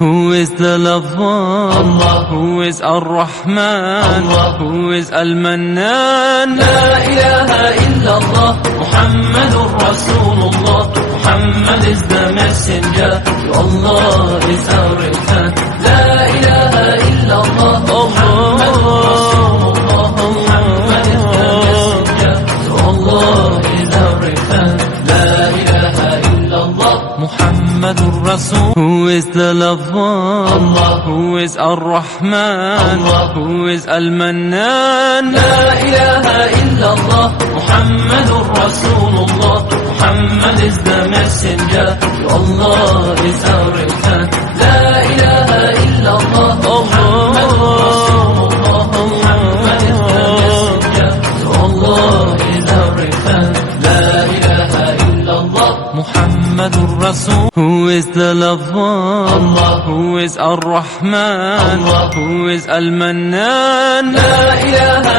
Who is the lover? Allah. Who is Ar-Rahman? Allah. Who is Al-Mannan? La ilaha illallah, Muhammadur Rasulullah. Muhammad is the messenger, to Allah is our return. La ilaha illallah, Muhammadur Rasulullah. Muhammad is the messenger, to Allah is our return. La ilaha illallah, Muhammadur Rasul. Who is the lover? Allah. Who is Ar-Rahman? Allah. Who is Al-Mannan? La ilaha illallah, Muhammadur Rasulullah. Muhammad is the messenger, to Allah is our return. La ilaha illallah, Muhammadur Rasulullah. Muhammad is the messenger, to Allah is our return. La ilaha illallah, Muhammadur Rasul. Who is the lover? Allah. Who is Ar-Rahman? Allah. Who is Al-Mannan? La ilaha